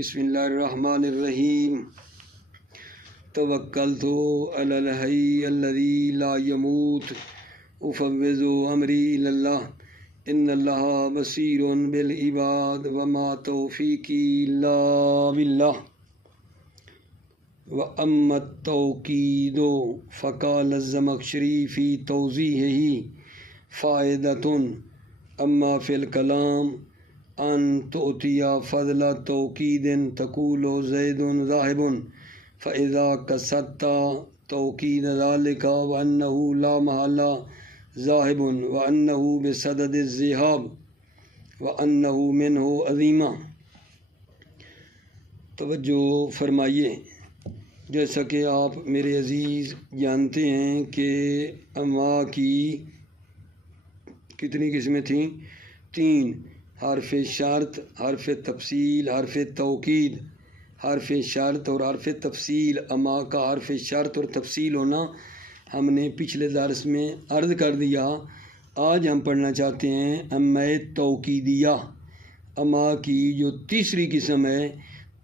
بسم اللہ الرحمن الرحیم توکلت علی الحی الذی لا یموت افوض امری الی اللہ ان اللہ بصیر بالعباد وما توفیقی الا باللہ واما التوکید فقال الزمخشری فی توضیحہ فائدۃ اما فی الکلام ان تؤتیا فضل توکید تقول زید ذاہب فاذا قصدت توکید ذلك وانه لا محالہ ذاہب وانه بصدد الذهاب وانه منه عظیمہ۔ توجہ فرمائیے، جیسا کہ آپ میرے عزیز جانتے ہیں کہ اما کی کتنی قسمیں تھیں؟ 3: حرف شرط، حرف تفصیل، حرف توکید۔ حرف شرط اور حرف تفصیل، اما کا حرف شرط اور تفصیل ہونا ہم نے پچھلے درس میں عرض کر دیا۔ آج ہم پڑھنا چاہتے ہیں اما توکیدیہ۔ اما کی جو تیسری قسم ہے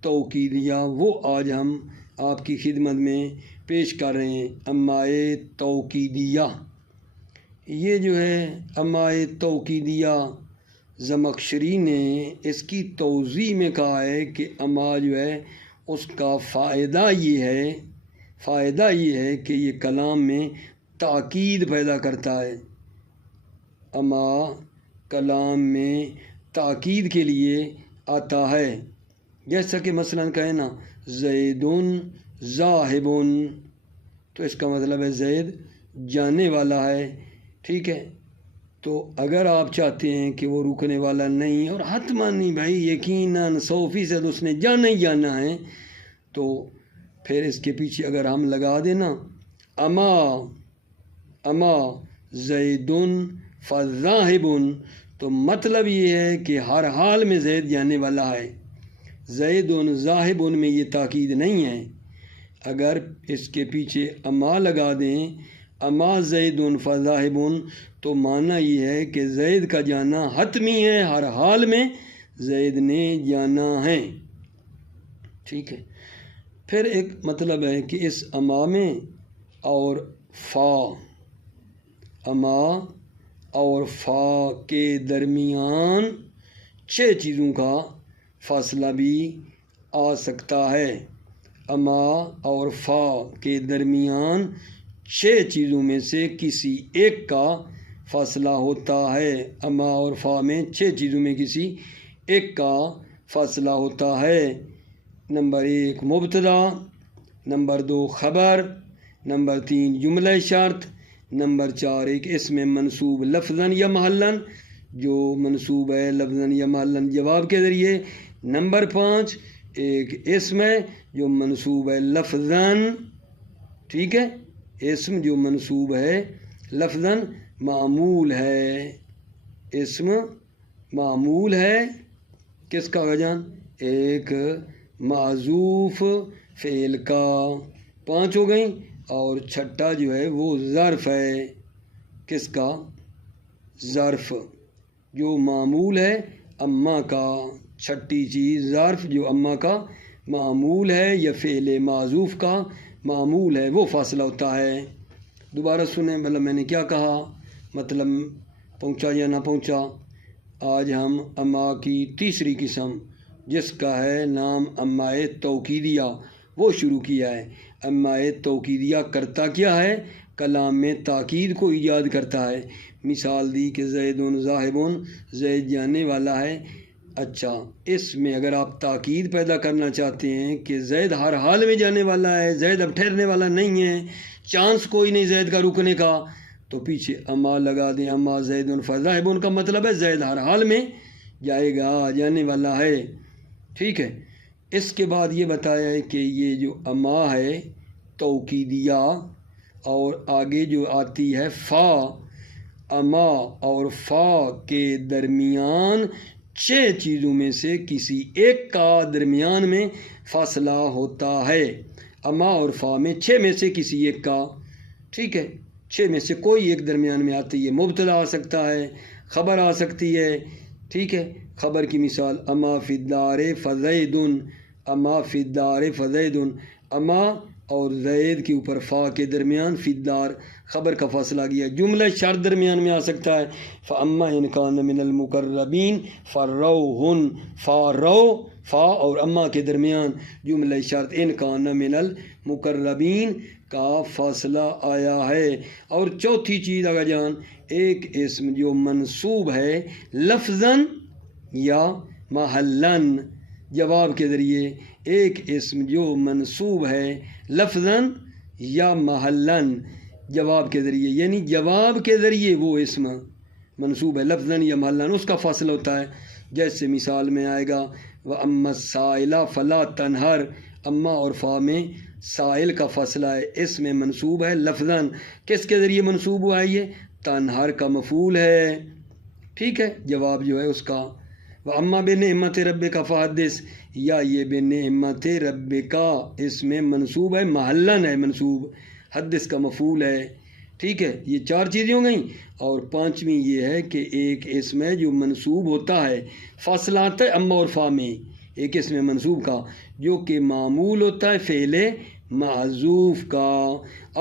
توکیدیہ، وہ آج ہم آپ کی خدمت میں پیش کر رہے ہیں۔ اما توکیدیہ، یہ جو ہے اما توکیدیہ، زمخشری نے اس کی توضیح میں کہا ہے کہ اما جو ہے اس کا فائدہ یہ ہے کہ یہ کلام میں تاکید پیدا کرتا ہے۔ اما کلام میں تاکید کے لیے آتا ہے، جیسا کہ مثلاً کہیں نا زید ذاہب، تو اس کا مطلب ہے زید جانے والا ہے، ٹھیک ہے۔ تو اگر آپ چاہتے ہیں کہ وہ رکنے والا نہیں اور حتماً نہیں بھائی یقیناً 100% اس نے جانا ہی جانا ہے، تو پھر اس کے پیچھے اگر ہم لگا دینا اما زید فذاہب، تو مطلب یہ ہے کہ ہر حال میں زید جانے والا ہے۔ زید ذاہب میں یہ تاکید نہیں ہے۔ اگر اس کے پیچھے اما لگا دیں اما زید فذاہب، تو معنی یہ ہے کہ زید کا جانا حتمی ہے، ہر حال میں زید نے جانا ہے، ٹھیک ہے۔ پھر ایک مطلب ہے کہ اس اما میں اور اما اور فا کے درمیان 6 چیزوں کا فاصلہ بھی آ سکتا ہے۔ اما اور فا کے درمیان 6 چیزوں میں سے کسی ایک کا فاصلہ ہوتا ہے۔ اما اور فا میں 6 چیزوں میں کسی ایک کا فاصلہ ہوتا ہے۔ نمبر 1 مبتدا، نمبر 2 خبر، نمبر 3 جملہ شرط، نمبر 4 ایک اسم منصوب لفظاً یا محلاً، جو منصوب ہے لفظاً یا محلاً جواب کے ذریعے، نمبر 5 ایک اسم ہے جو منصوب ہے لفظاً، ٹھیک ہے، اسم جو منصوب ہے لفظاً معمول ہے، اسم معمول ہے کس کا وجان؟ ایک معذوف فعل کا، 5 ہو گئیں، اور چھٹا جو ہے وہ ظرف ہے، کس کا؟ ظرف جو معمول ہے اما کا، چھٹی چیز ظرف جو اما کا معمول ہے یا فعل معذوف کا معمول ہے، وہ فاصلہ ہوتا ہے۔ دوبارہ سنیں، مطلب میں نے کیا کہا، مطلب پہنچا یا نہ پہنچا۔ آج ہم اما کی تیسری قسم جس کا ہے نام اما توکیدیہ وہ شروع کیا ہے۔ اما توکیدیہ کرتا کیا ہے؟ کلام میں تاکید کو ایجاد کرتا ہے۔ مثال دی کہ زید ذاہب، زید جانے والا ہے۔ اچھا، اس میں اگر آپ تاکید پیدا کرنا چاہتے ہیں کہ زید ہر حال میں جانے والا ہے، زید اب ٹھہرنے والا نہیں ہے، چانس کوئی نہیں زید کا رکنے کا، تو پیچھے اما لگا دیں، اما زید فذاہب، کا مطلب ہے زید ہر حال میں جائے گا، جانے والا ہے، ٹھیک ہے۔ اس کے بعد یہ بتایا ہے کہ یہ جو اما ہے توکیدیہ، اور آگے جو آتی ہے فا، اما اور فا کے درمیان 6 چیزوں میں سے کسی ایک کا درمیان میں فاصلہ ہوتا ہے۔ اما اور فا میں 6 میں سے کسی ایک کا، ٹھیک ہے، 6 میں سے کوئی ایک درمیان میں آتی ہے۔ مبتدا آ سکتا ہے، خبر آ سکتی ہے، ٹھیک ہے۔ خبر کی مثال اما فی الدار فزید، اما فی الدار فزید، اما اور زید کے اوپر فا کے درمیان فی الدار خبر کا فاصلہ گیا، جملہ شرط درمیان میں آ سکتا ہے۔ فاما ان کان من المقربین فروح، فا اور اما کے درمیان جملہ شرط ان کان من المقربین کا فاصلہ آیا ہے۔ اور چوتھی چیز اگر جان، ایک اسم جو منصوب ہے لفظاً یا محلاً جواب کے ذریعے، ایک اسم جو منصوب ہے لفظاً یا محلاً جواب کے ذریعے، یعنی جواب کے ذریعے وہ اسم منصوب ہے لفظاً یا محلاً، اس کا فاصلہ ہوتا ہے۔ جیسے مثال میں آئے گا وَأَمَّا السَّائِلَ فَلَا تَنْهَرْ، اما اور فا میں سائل کا فاصلہ ہے، اس میں منصوب ہے لفظاً، کس کے ذریعے منصوب ہوا ہے؟ یہ تنہر کا مفعول ہے، ٹھیک ہے، جواب جو ہے اس کا۔ وَأَمَّا بِنِعْمَتِ رَبِّكَ فَحَدِّثْ، یا یہ بِنِعْمَتِ رَبِّكَ اس میں منصوب ہے محلاً ہے منصوب، حدث کا مفعول ہے، ٹھیک ہے۔ یہ چار چیزیں ہو گئیں، اور پانچویں یہ ہے کہ ایک اسم ہے جو منصوب ہوتا ہے، فاصلہ آتا ہے اما اور فا میں، ایک اسم منصوب کا جو کہ معمول ہوتا ہے فعل معذوف کا،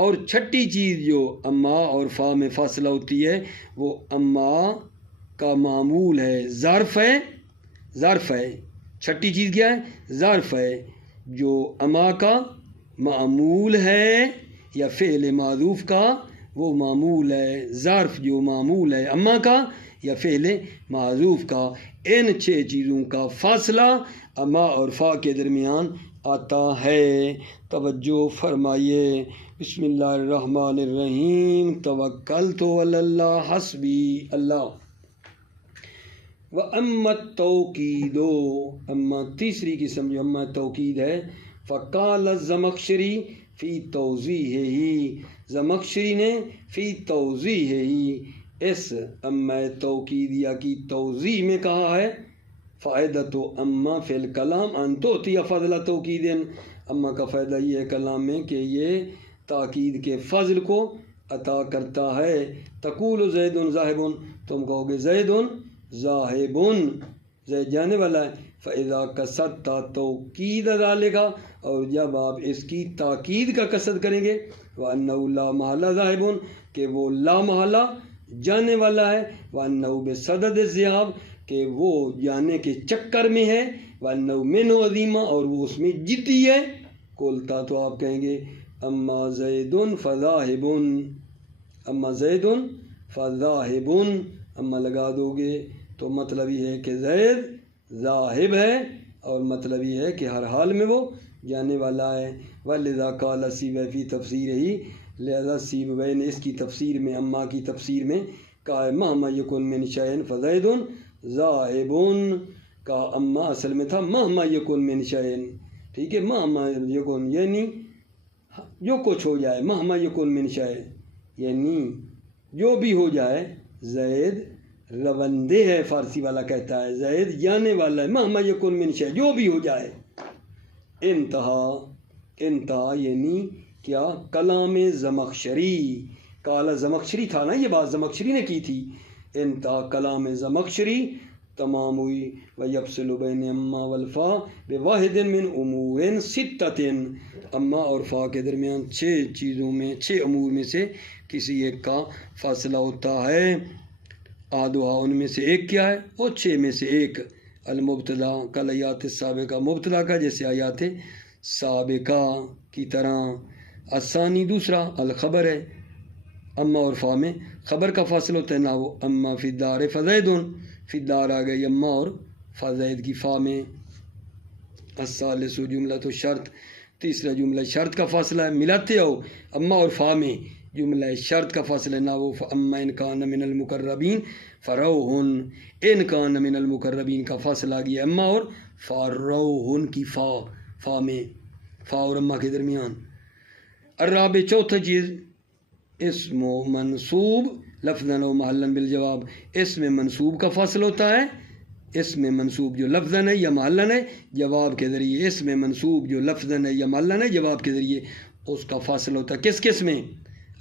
اور چھٹی چیز جو اما اور فا میں فاصلہ ہوتی ہے وہ اما کا معمول ہے، ظرف ہے، چھٹی چیز کیا ہے؟ ظرف ہے، جو اما کا معمول ہے یا فعل معذوف کا وہ معمول ہے، ظرف جو معمول ہے اما کا یا فعل معذوف کا، ان چھ چیزوں کا فاصلہ اما اور فا کے درمیان آتا ہے۔ توجہ فرمائیے۔ بسم اللہ الرحمن الرحیم، توکلت علی اللہ حسبی اللہ۔ وَأَمَّا التَّوْكِيدُ، اما تیسری قسم جو اما توکید ہے، فقال الزمخشری فی توضیحہ، زمخشری نے فی توضیحہ اس اما توکیدیہ کی توضیح میں کہا ہے، فائدۃ اما فی الکلام ان تعطی فضل توکید، اما کا فائدہ یہ ہے کلام میں کہ یہ تاکید کے فضل کو عطا کرتا ہے۔ تقول زید ذاہب، تم کہو گے زید ذاہب، زید جانے والا ہے۔ فَإِذَا قَصَدْتَ تَوْكِيدَ ذَلِكَ، اور جب آپ اس کی تاکید کا قصد کریں گے، وَأَنَّهُ لَا مَحَلَّ ذَاهِبٌ، کہ وہ لا محالہ جانے والا ہے، وَأَنَّهُ بِصَدَدِ الذِّهَابِ، کہ وہ جانے کے چکر میں ہے، وَأَنَّهُ مِنْهُ عَظِيمٌ، اور وہ اس میں جدی ہے، قُلْتَ تو آپ کہیں گے اما زید فذاہب، اما زید فذاہب، اما لگا دو گے تو مطلب یہ ہے کہ زید ذاہب ہے، اور مطلب یہ ہے کہ ہر حال میں وہ جانے والا ہے۔ وَلِذَا قَالَ سِیبَوَیْ فِی تَفْسِیرِهِ، لہذا سیبوی نے اس کی تفسیر میں، اما کی تفسیر میں کہا ہے مَهْمَا یَکُن مِنْ شَیْءٍ فَزَیدٌ ذَاہِبٌ، کا اما اصل میں تھا مَهْمَا یَکُن مِنْ شَیْءٍ، ٹھیک ہے، مَهْمَا یَکُن یعنی جو کچھ ہو جائے، مَهْمَا یَکُن مِنْ شَیْءٍ یعنی جو بھی ہو جائے، زید روندے ہے، فارسی والا کہتا ہے زید جانے والا ہے، مَهْمَا یَکُن مِنْ شَیْءٍ جو بھی ہو جائے۔ انتہا یعنی کیا؟ کلام زمخشری، کالا زمخشری تھا نا، یہ بات زمخشری نے کی تھی، انتہا کلام زمخشری تمام ہوئی۔ وَيَفْصِلُ بَيْنَ اما والفا بِوَاحِدٍ مِّنْ أُمُورٍ سِتَّةٍ، اما اور فا کے درمیان 6 چیزوں میں، 6 امور میں سے کسی ایک کا فاصلہ ہوتا ہے۔ آدھا ان میں سے ایک کیا ہے؟ وہ 6 میں سے ایک، المبتدا کل آیات السابقہ، مبتدا کا جیسے آیات سابقہ کی طرح، الثانی دوسرا الخبر ہے، اما اور فا میں خبر کا فاصلہ ہوتا ہے نا، وہ اما فی الدار فزید، فی الدار آ گئی اما اور فزید کی فا میں۔ الثالث جملۃ شرط، تیسرا جملہ شرط کا فاصلہ ہے، ملاتے ہو اما اور فا میں جملہ شرط کا فاصلہ نہ، وہ اما ان کان من المقربین فروح، ان کان من المقربین کا فاصلہ گیا اما اور فروح کی فا میں، فا اور اما کے درمیان۔ الرابع چوتھا چیز، اسم منصوب لفظاً و محلاً بالجواب، اس میں منصوب کا فاصلہ ہوتا ہے، اس میں منصوب جو لفظاً ہے یا محلاً ہے جواب کے ذریعے، اس میں منصوب جو لفظاً ہے یا محلاً ہے جواب کے ذریعے، اس کا فاصلہ ہوتا ہے کس کس میں؟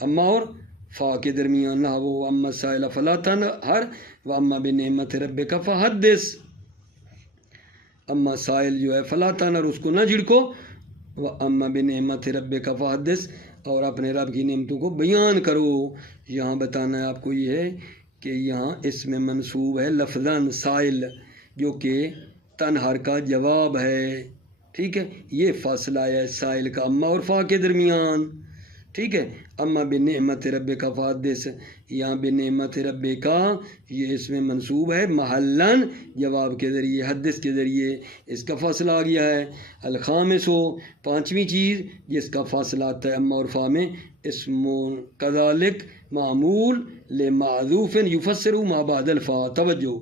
اما اور فا کے درمیان۔ نہ وہ اما السائل فلا تنہر واما بنعمت ربک فحدث، اما سائل جو ہے فلا تنہر، اس کو نہ جھڑکو، واما بنعمت ربک فحدث، اور اپنے رب کی نعمتوں کو بیان کرو۔ یہاں بتانا ہے آپ کو یہ ہے کہ یہاں اس میں منصوب ہے لفظاً سائل، جو کہ تنہر کا جواب ہے، ٹھیک ہے، یہ فاصلہ ہے سائل کا اما اور فا کے درمیان، ٹھیک ہے۔ اما بنعمت ربک فحدث، یہاں بنعمت ربک یہ اس میں منصوب ہے محلاً جواب کے ذریعے، حدث کے ذریعے، اس کا فاصلہ آ گیا ہے۔ الخامس ہو، پانچویں چیز جس کا فاصلہ آتا ہے اما اور فا میں، اسم کذالک معمول لمعذوف یفسر ما بعد الفا، توجہ،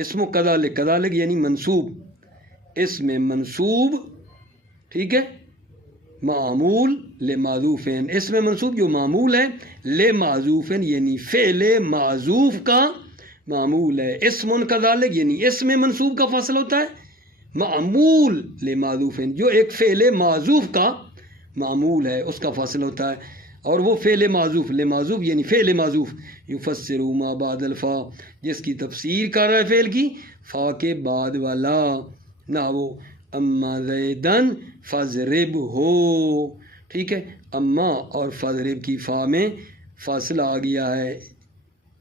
اسم کذالک، کذالک یعنی منصوب، اس میں منصوب، ٹھیک ہے، معمول لمعذوف، اس میں منصوب جو معمول ہے لمعذوف یعنی فعل معذوف کا معمول ہے، اسم کذالک یعنی اس میں منصوب کا فاصلہ ہوتا ہے معمول لمعذوف، جو ایک فعل معذوف کا معمول ہے اس کا فاصلہ ہوتا ہے، اور وہ فعل معذوف، لمعذوف یعنی فعل معذوف، یفسر ما بعد الفا، جس کی تفسیر کر رہا ہے فعل کی فا کے بعد والا، نہ وہ اما زیدن فضرب ہو، ٹھیک ہے، اما اور فضرب کی فا میں فاصلہ آ گیا ہے،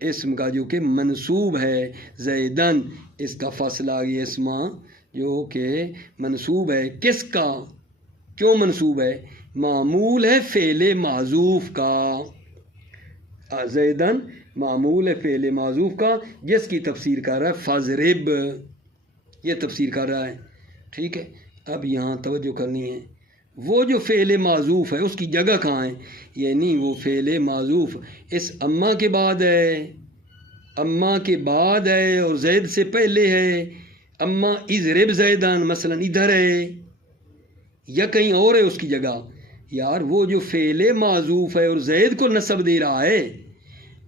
اسم کا جو کہ منصوب ہے زیدن، اس کا فاصلہ آ گیا، اسما جو کہ منصوب ہے، کس کا، کیوں منصوب ہے، معمول ہے فعل معذوف کا، زیدن معمول ہے فعل معذوف کا، جس کی تفسیر کر رہا ہے فضرب، یہ تفسیر کر رہا ہے، ٹھیک ہے۔ اب یہاں توجہ کرنی ہے، وہ جو فعل معذوف ہے اس کی جگہ کہاں ہے، یعنی وہ فعل معذوف اس اما کے بعد ہے، اما کے بعد ہے اور زید سے پہلے ہے، اما اضرب زیدن مثلا ادھر ہے یا کہیں اور ہے اس کی جگہ، یار وہ جو فعل معذوف ہے اور زید کو نصب دے رہا ہے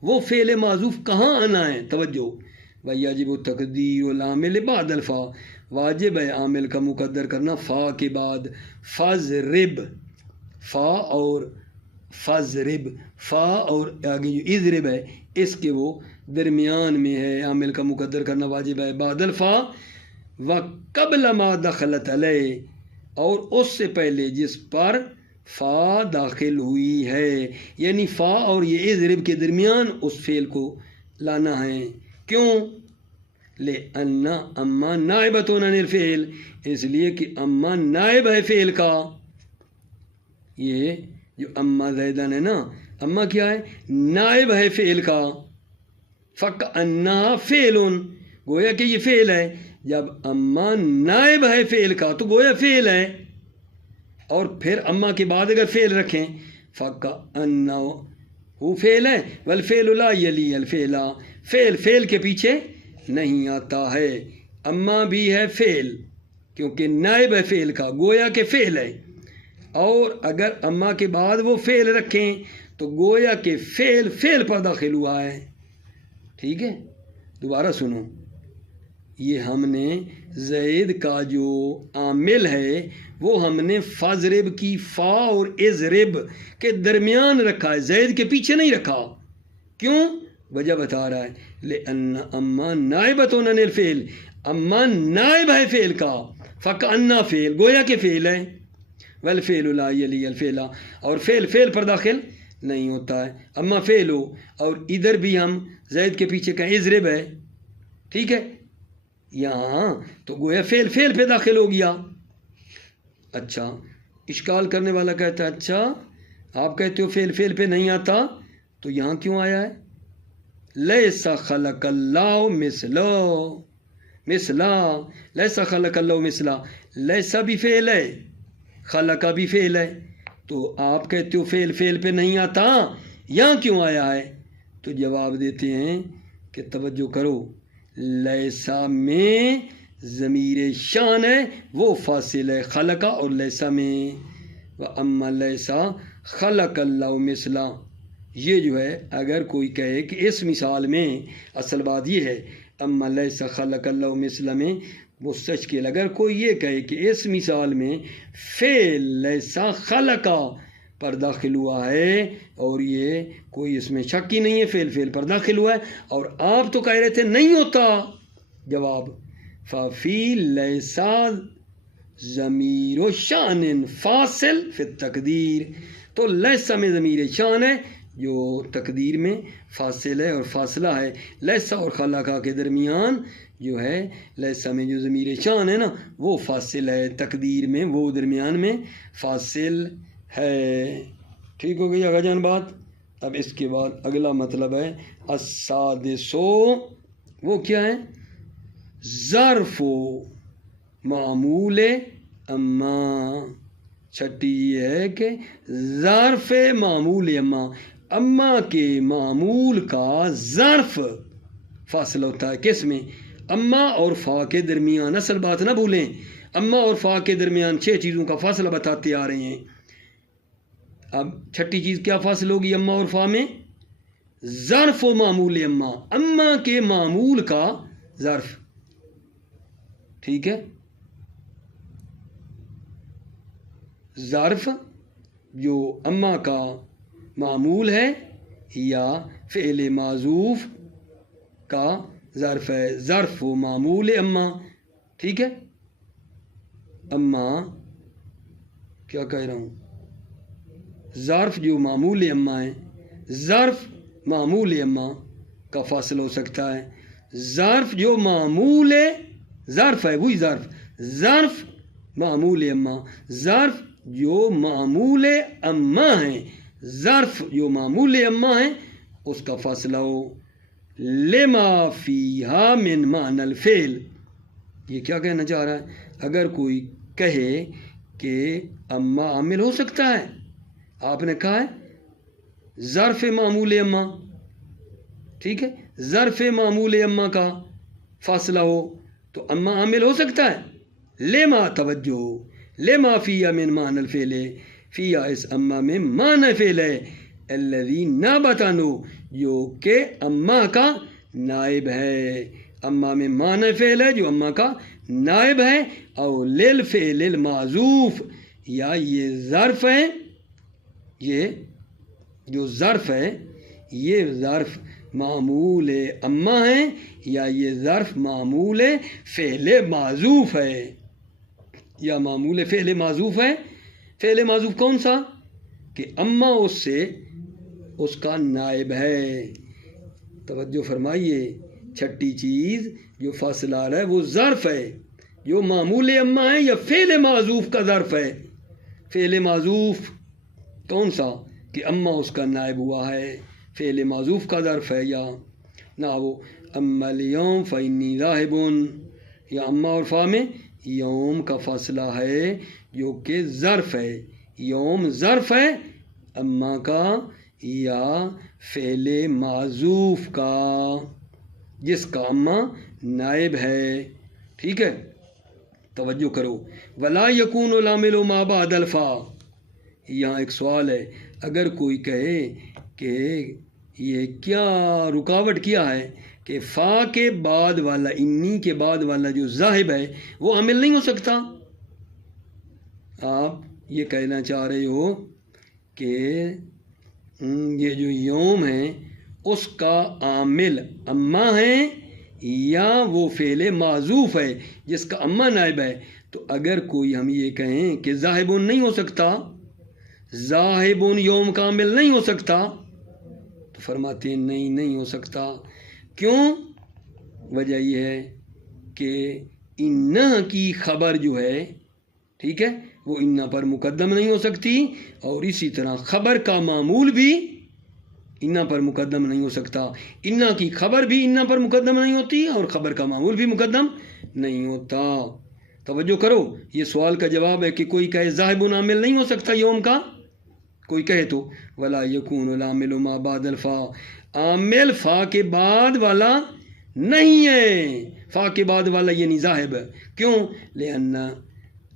وہ فعل معذوف کہاں آنا ہے، توجہ، وَيَجِبُ التَّقْدِيرُ الْعَامِلِ بَعْدَ الْفَا، واجب ہے عامل کا مقدر کرنا فا کے بعد، فضرب، فا اور فضرب، فا اور آگے جو اضرب ہے اس کے وہ درمیان میں ہے، عامل کا مقدر کرنا واجب ہے، بعد الفا وقبل ما دخلت علیہ، اور اس سے پہلے جس پر فا داخل ہوئی ہے، یعنی فا اور یہ اضرب کے درمیان اس فعل کو لانا ہے، کیوں، لأن اما نائبۃ عن الفعل، اس لیے کہ اما نائب ہے فعل کا، یہ جو اما زیدن ہے نا، اما کیا ہے، نائب ہے فعل کا، فکأنہا فعل، گویا کہ یہ فعل ہے، جب اما نائب ہے فعل کا تو گویا فعل ہے، اور پھر اما کے بعد اگر فعل رکھیں فکأنہ فعل ہے، والفعل لا یلی الفعل، فعل کے پیچھے نہیں آتا ہے، اما بھی ہے فعل کیونکہ نائب ہے فعل کا، گویا کہ فعل ہے، اور اگر اما کے بعد وہ فعل رکھیں تو گویا کہ فعل پر داخل ہوا ہے، ٹھیک ہے۔ دوبارہ سنو، یہ ہم نے زید کا جو عامل ہے وہ ہم نے فضرب کی فا اور اضرب کے درمیان رکھا ہے، زید کے پیچھے نہیں رکھا، کیوں، وجہ بتا رہا ہے، لأن اما نائبۃ عن الفعل، اما نائب ہے فعل کا، فکأنہ فعل، گویا کہ فعل ہے، والفعل لا یلی الفعل، اور فعل پر داخل نہیں ہوتا ہے، اما فعل ہو، اور ادھر بھی ہم زید کے پیچھے کا اضرب ہے، ٹھیک ہے، یہاں تو گویا فعل پہ داخل ہو گیا۔ اچھا، اشکال کرنے والا کہتا ہے اچھا آپ کہتے ہو فعل پہ نہیں آتا تو یہاں کیوں آیا ہے، لیس خلق اللہ مثلا، لیس خلق اللہ مثلا، لیسا بھی فعل ہے، خلقہ بھی فعل ہے، تو آپ کہتے ہو فعل پہ نہیں آتا، یہاں کیوں آیا ہے، تو جواب دیتے ہیں کہ توجہ کرو، لیسا میں ضمیر شان ہے وہ فاصل ہے خلقہ اور لیسا میں، وَأَمَّا لیسا خلق اللہ مثلا، یہ جو ہے اگر کوئی کہے کہ اس مثال میں اصل بات یہ ہے، اما لیسا خلق اللہ مثلا میں مستشکل، اگر کوئی یہ کہے کہ اس مثال میں فعل لیسا خلقہ پر داخل ہوا ہے اور یہ کوئی اس میں شک ہی نہیں ہے، فعل پر داخل ہوا ہے، اور آپ تو کہہ رہے تھے نہیں ہوتا، جواب ففی لیسا ضمیر و شان فاصل فی التقدیر، تو لیسا میں ضمیر شان ہے جو تقدیر میں فاصل ہے اور فاصلہ ہے. لیسا اور خلقہ کے درمیان جو ہے لیسا میں جو ضمیر شان ہے نا وہ فاصل ہے، تقدیر میں وہ درمیان میں فاصل ہے. ٹھیک ہو گئی آگا جان بات. اب اس کے بعد اگلا مطلب ہے السادسو، وہ کیا ہے؟ ظرف و معمول اما. چھٹی یہ ہے کہ ظرف معمول اما کے معمول کا ظرف فاصلہ ہوتا ہے. کس میں؟ اما اور فا کے درمیان. اصل بات نہ بھولیں، اما اور فا کے درمیان 6 چیزوں کا فاصلہ بتاتے آ رہے ہیں. اب چھٹی چیز کیا فاصل ہوگی اما اور فا میں؟ ظرف و معمول اما، اما کے معمول کا ظرف. ٹھیک ہے، ظرف جو اما کا معمول ہے یا فعل معذوف کا ظرف ہے. ظرف و معمول اما. ٹھیک ہے، اما کیا کہہ رہا ہوں، ظرف جو معمول اما ہے، ظرف معمول اما کا فاصل ہو سکتا ہے. ظرف جو معمول ظرف ہے وہی ظرف، ظرف معمول اما، ظرف جو معمول اما ہے، ظرف جو معمول اما ہے اس کا فاصلہ ہو. لما فیہا من معنی الفعل. یہ کیا کہنا چاہ رہا ہے؟ اگر کوئی کہے کہ اما عامل ہو سکتا ہے، آپ نے کہا ہے ظرف معمول اما، ٹھیک ہے، ظرف معمول اما کا فاصلہ ہو تو اما عامل ہو سکتا ہے. لما توجہ، لما فیہا من معنی الفعل، فیہا اس اما میں معنی فعل ہے، الذی نابتانو جو کہ اما کا نائب ہے. اما میں معنی فعل ہے جو اما کا نائب ہے. او للفعل المعذوف، یا یہ ظرف ہے، یہ جو ظرف ہے یہ ظرف معمول اما ہے یا یہ ظرف معمول فعل معذوف ہے، یا معمول فعل معذوف ہے. فعل معذوف کون سا؟ کہ اما اس سے اس کا نائب ہے. توجہ فرمائیے، چھٹی چیز جو فاصلہ آ رہا ہے وہ ظرف ہے جو معمول اما ہے یا فعل معذوف کا ظرف ہے. فعل معذوف کون سا؟ کہ اما اس کا نائب ہوا ہے، فعل معذوف کا ظرف ہے. یا نہ وہ اما اليوم فإنی ذاہب، یا اما اور فا میں یوم کا فاصلہ ہے جو کہ ظرف ہے. یوم ظرف ہے اما کا یا فعل معذوف کا جس کا اما نائب ہے. ٹھیک ہے، توجہ کرو. ولا یکون العامل ما بعد الفا. یہاں ایک سوال ہے، اگر کوئی کہے کہ یہ کیا رکاوٹ کیا ہے کہ فا کے بعد والا، انی کے بعد والا جو ذاہب ہے وہ عامل نہیں ہو سکتا. آپ یہ کہنا چاہ رہے ہو کہ یہ جو یوم ہے اس کا عامل اما ہے یا وہ فعل معذوف ہے جس کا اما نائب ہے. تو اگر کوئی ہم یہ کہیں کہ ذاہبون نہیں ہو سکتا، ذاہبون یوم کا عامل نہیں ہو سکتا، تو فرماتے ہیں نہیں ہو سکتا. کیوں؟ وجہ یہ ہے کہ انہ کی خبر جو ہے، ٹھیک ہے، وہ انہ پر مقدم نہیں ہو سکتی، اور اسی طرح خبر کا معمول بھی انہ پر مقدم نہیں ہو سکتا. انہ کی خبر بھی انہ پر مقدم نہیں ہوتی اور خبر کا معمول بھی مقدم نہیں ہوتا. توجہ کرو، یہ سوال کا جواب ہے کہ کوئی کہے ذاہب عامل نہیں ہو سکتا یوم کا، کوئی کہے تو ولا یکون العامل ما بعد الفا، عامل فا کے بعد والا نہیں ہے، فا کے بعد والا یہ نہیں ذاہب. کیوں؟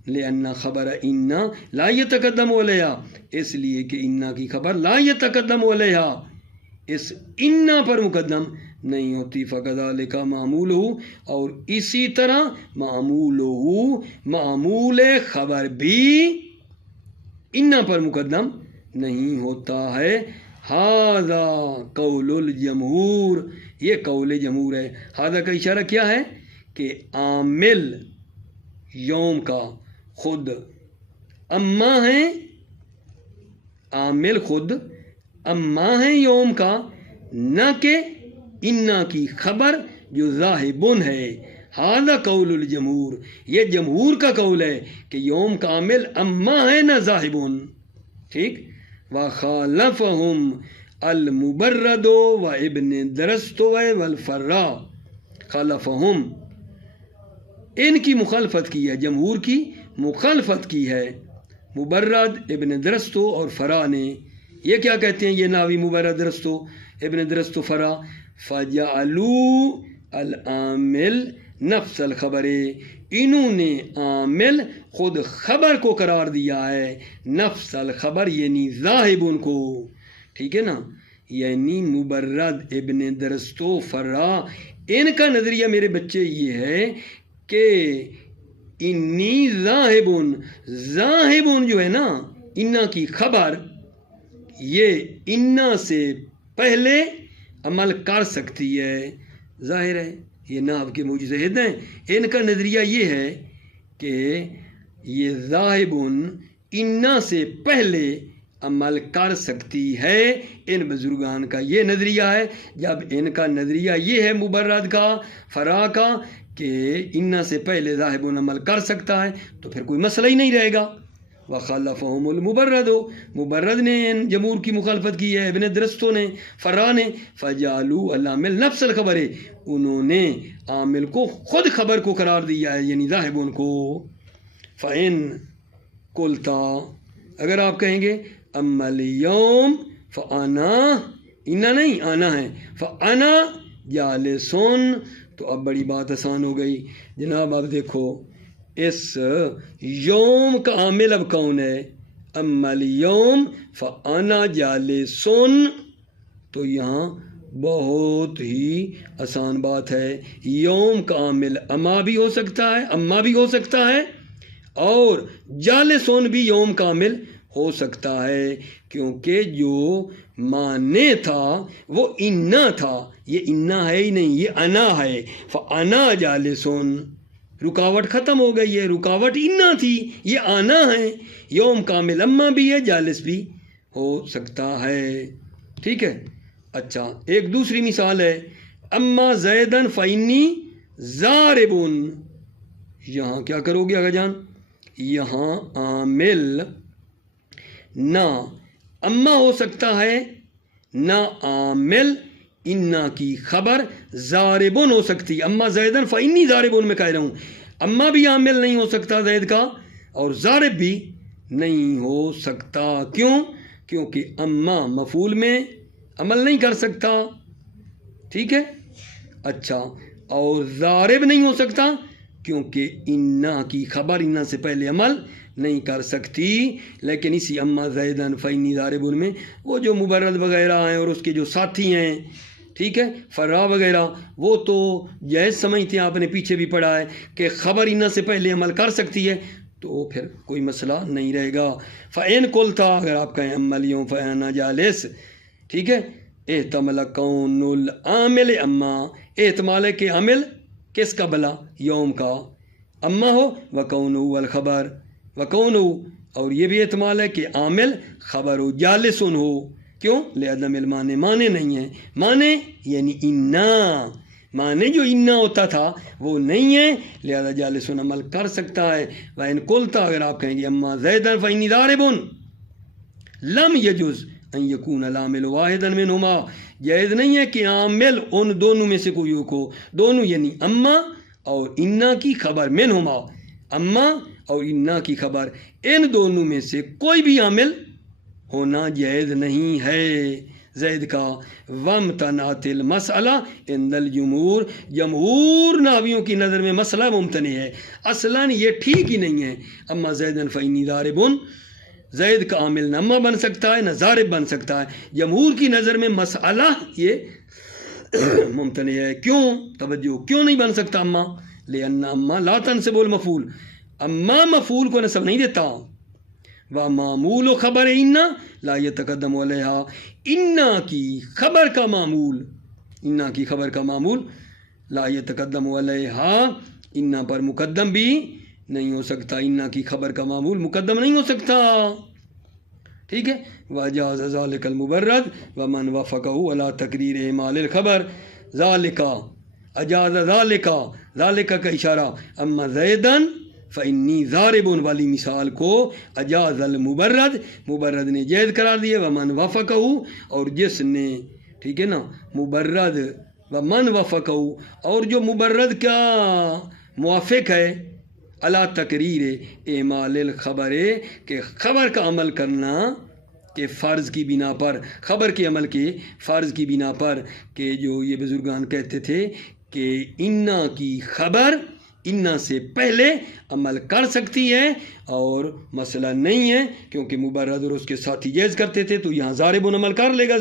لأن خبر انہ لا یتقدم علیہا، اس لیے کہ انہ کی خبر لا یتقدم علیہا، اس انہ پر مقدم نہیں ہوتی. فکذالک معمولہ، اور اسی طرح معمول خبر بھی انہ پر مقدم نہیں ہوتا ہے. ھذا قول الجمہور، یہ قول جمہور ہے. ھذا کا اشارہ کیا ہے کہ عامل یوم کا خود اما ہیں، عامل خود اما ہیں یوم کا، نہ کہ انا کی خبر جو ذاہبن ہے۔ ھذا قول الجمہور، یہ جمہور کا قول ہے کہ یوم کا عامل اما ہے نہ ذاہبن، ٹھیک۔ وخالفہم المبرد و ابن درست والفرا، خالفہم ان کی مخالفت کی ہے، جمہور کی مخالفت کی ہے مبرد، ابن درستو اور فرا نے۔ یہ کیا کہتے ہیں یہ ناوی مبرد، درستو، ابن درستو، فرا؟ فجعلوا العامل نفس الخبر، انہوں نے عامل خود خبر کو قرار دیا ہے، نفس الخبر یعنی ذاہبن کو، ٹھیک ہے نا۔ یعنی مبرد، ابن درستو، فرا، ان کا نظریہ میرے بچے یہ ہے کہ انی ذاہبن، ذاہبن جو ہے نا انا کی خبر، یہ انا سے پہلے عمل کر سکتی ہے، ظاہر ہے یہ نحو کے مجتہد ہیں، ان کا نظریہ یہ ہے کہ یہ ذاہبن انا سے پہلے عمل کر سکتی ہے، ان بزرگان کا یہ نظریہ ہے۔ جب ان کا نظریہ یہ ہے مبرد کا، فرا کا، کہ انا سے پہلے ذاہبن عمل کر سکتا ہے، تو پھر کوئی مسئلہ ہی نہیں رہے گا۔ وخالفہم المبرد، مبرد نے ان جمہور کی مخالفت کی ہے، ابن درستوں نے، فرا نے۔ فجعلوا العامل نفس الخبر، انہوں نے عامل کو خود خبر کو قرار دیا ہے، یعنی ذاہبن کو۔ فإن قلتا، اگر آپ کہیں گے اما اليوم فانا، انا نہیں آنا ہے، فانا جالسون، تو اب بڑی بات آسان ہو گئی جناب۔ اب دیکھو اس یوم کا عامل اب کون ہے؟ اما اليوم فانا جالسون، تو یہاں بہت ہی آسان بات ہے، یوم کا عامل اما بھی ہو سکتا ہے، اما بھی ہو سکتا ہے، اور جالسون بھی یوم کا عامل ہو سکتا ہے، کیونکہ جو معنی تھا وہ انا تھا، یہ انا ہے ہی نہیں، یہ انا ہے۔ فانا جالسون، رکاوٹ ختم ہو گئی ہے، رکاوٹ انا تھی، یہ آنا ہے، یوم کامل اما بھی ہے، جالس بھی ہو سکتا ہے، ٹھیک ہے۔ اچھا ایک دوسری مثال ہے، اما زیدن فانی ضاربن، یہاں کیا کرو گے آگا جان؟ یہاں عامل نہ اما ہو سکتا ہے، نہ عامل انا کی خبر ضاربن ہو سکتی، اما زیدن فانی ضاربن میں کہہ رہا ہوں، اما بھی عامل نہیں ہو سکتا زید کا، اور ضارب بھی نہیں ہو سکتا، کیوں؟ کیونکہ اما مفعول میں عمل نہیں کر سکتا، ٹھیک ہے۔ اچھا اور ضارب نہیں ہو سکتا کیونکہ انا کی خبر انا سے پہلے عمل نہیں کر سکتی، لیکن اسی اما زیدن فانی ضاربن میں وہ جو مبرد وغیرہ ہیں اور اس کے جو ساتھی ہیں، ٹھیک ہے، فرا وغیرہ، وہ تو جائز سمجھتے ہیں، آپ نے پیچھے بھی پڑھا ہے کہ خبر انا سے پہلے عمل کر سکتی ہے، تو پھر کوئی مسئلہ نہیں رہے گا۔ فَإِن قُلْتَ، اگر آپ کہیں اما اليوم فأنا جالس، ٹھیک ہے، احتمل کون العامل اما، احتمال ہے کہ عامل کس کا بلا؟ یوم کا اما ہو، وَكَوْنُهُ الخبر، وَكَوْنُهُ، اور یہ بھی احتمال ہے کہ عامل خبر ہو، جالسن ہو، کیوں؟ لعدم المانے، مانے نہیں ہے، مانے یعنی انا، مانے جو انا ہوتا تھا وہ نہیں ہے، لہذا جالسن عمل کر سکتا ہے۔ وَإِن قُلْتَ، اگر آپ کہیں گے اما زیدن فإنی ضاربن، لم یجوز ان یکون العامل واحدا منہما، جائز نہیں ہے کہ عامل ان دونوں میں سے کوئی ہو، دونوں یعنی اما اور انا کی خبر، منہما اما اور انا کی خبر، ان دونوں میں سے کوئی بھی عامل ہونا جائز نہیں ہے زید کا۔ وامتنعت المسئلہ عند الجمہور، جمہور نحویوں کی نظر میں مسئلہ ممتنع ہے، اصلاً یہ ٹھیک ہی نہیں ہے۔ اما زیدن فإنی ضاربن، زید کا عامل نہ اما بن سکتا ہے نہ ضارب بن سکتا ہے، جمہور کی نظر میں مسئلہ یہ ممتنع ہے۔ کیوں؟ توجہ، کیوں نہیں بن سکتا اما؟ لأن اما لا تنصب المفعول، اما مفعول کو نصب نہیں دیتا، ومعمول و خبر انا لا يتقدم علیہا، انا کی خبر کا معمول، انا کی خبر کا معمول لا یتقدم علیہا، انا پر مقدم بھی نہیں ہو سکتا، انا کی خبر کا معمول مقدم نہیں ہو سکتا، ٹھیک ہے. وجاز ذالک المبرد ومن وافقہ علی تقریر اعمال الخبر، ذالک اجاز ذالک کا اشارہ، اما زیدن فانی ضارب والی مثال کو اجاز المبرد، مبرد نے جائز قرار دیا، ومن وافقہ اور جس نے، ٹھیک ہے نا، مبرد ومن وافقہ اور جو مبرد کیا موافق ہے، علی تقریر اعمال الخبر کہ خبر کا عمل کرنا کہ فرض کی بنا پر، خبر کے عمل کے فرض کی بنا پر، کہ جو یہ بزرگان کہتے تھے کہ انا کی خبر انا سے پہلے عمل کر سکتی ہے اور مسئلہ نہیں ہے، کیونکہ مبرد اور اس کے ساتھی جائز کرتے تھے، تو یہاں ضارب عمل کر لے گا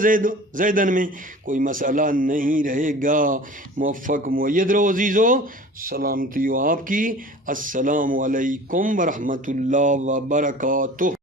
زیدن میں، کوئی مسئلہ نہیں رہے گا. موفق معید رہو عزیزو، سلامتی ہو آپ کی. السلام علیکم ورحمۃ اللہ وبرکاتہ.